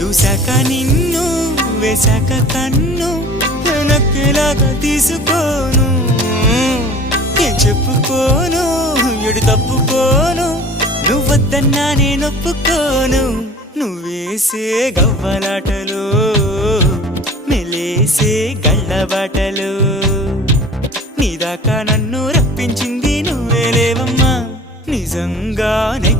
చూశాక నిన్ను వేశాక కన్ను నక్కేలాగా తీసుకోను ఏం చెప్పుకోను ఎడు తప్పుకోను నువ్వద్దన్నా నేనొప్పుకోను నువ్వేసే గవ్వలాటలు మెలేసే గళ్ళబాటలు నీదాకా నన్ను రప్పించింది నువ్వేలేవమ్మా నిజంగానే